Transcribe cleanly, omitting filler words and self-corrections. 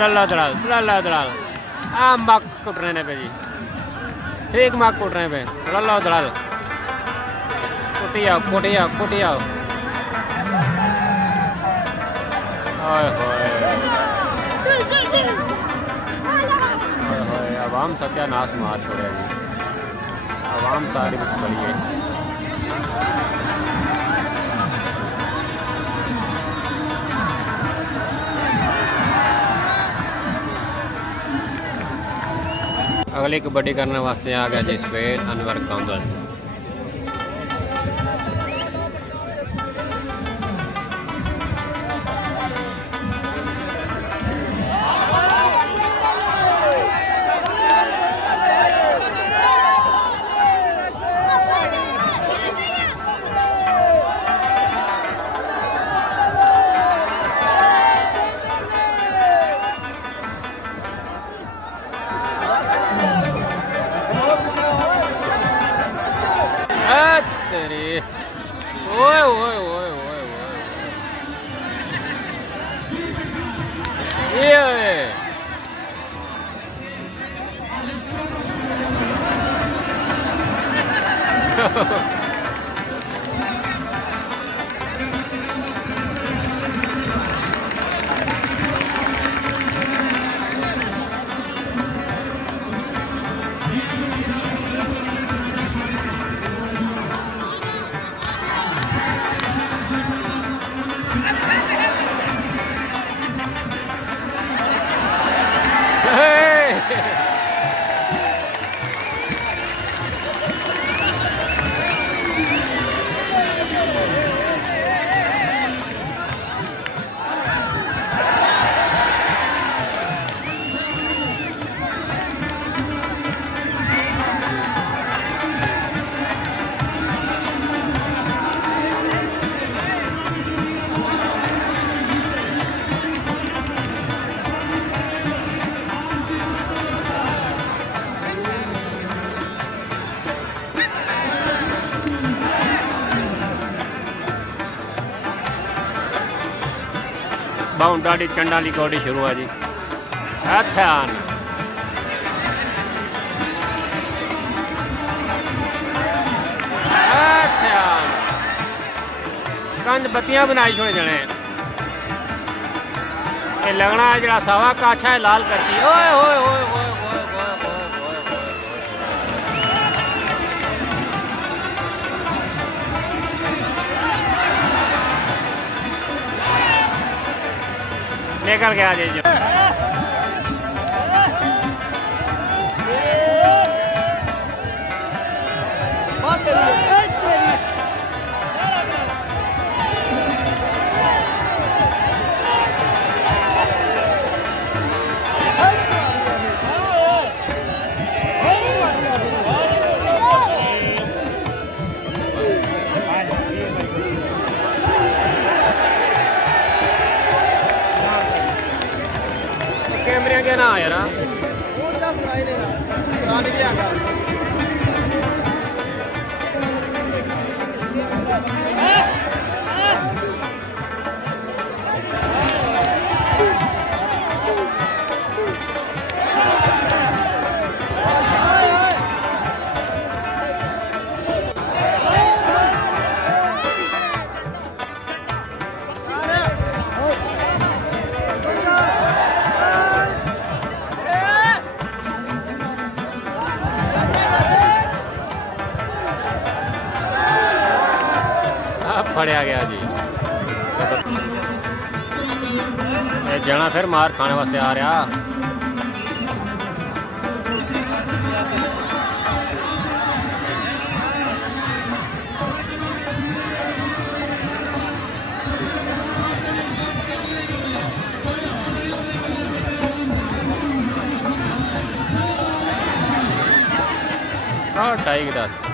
दलाला दलाल दलाला दलाल मक कुटने ने पे जी ठीक मक कुटने पे दलाला दलाल कुटी आओ कुटी आओ कुटी आओ आवाम सत्यानाश मार छोड़ा जी आवाम सारी कुछ बड़ी है अगली कबड्डी करने वास्ते आ गया जी सुहेल अनवर कांगल। ओए ओए ओए ओए ये बाउंडाडी चंडाली कौड़ी शुरू है जी। अच्छा कंध बत्तियां बनाई छोड़े जने ये लगना है जरा सवा काछा है लाल करसी ओए ओए ओए ओए निकल गया जी जो कैमरे के ना यार फड़िया गया जी। जना फिर मार खाने वास्ते आ रहा और 2.5 10